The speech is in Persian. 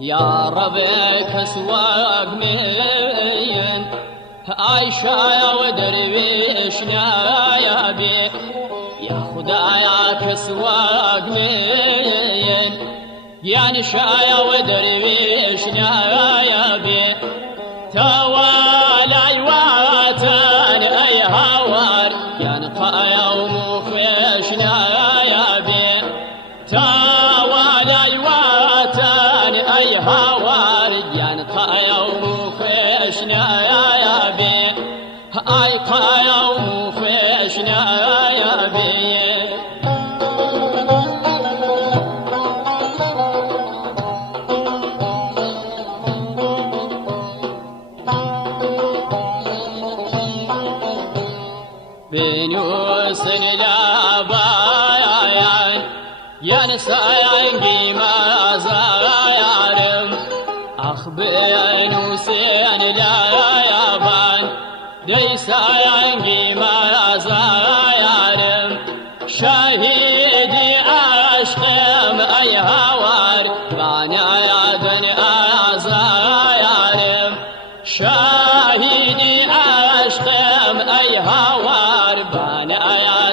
يا ربي كسواق مين عايشة يا ودرويشنا يا بي يا خدايا كسواق مين يا نشايا ودرويشنا يا بي توالي واتن اي هوار يا نقايا ومخيشنا يا بي توالي واتن اي هوار يا نقايا ومخيشنا يا بي اي قايا ومخيشنا يا بي بنوس لا بايان يا نسايان بما زايارم أخبين وسين لا يابان ديسايان بما زايارم شهيدي أشقم أي هوار بانا يا دن أزايارم شهيدي أشقم أي هوار بانا يا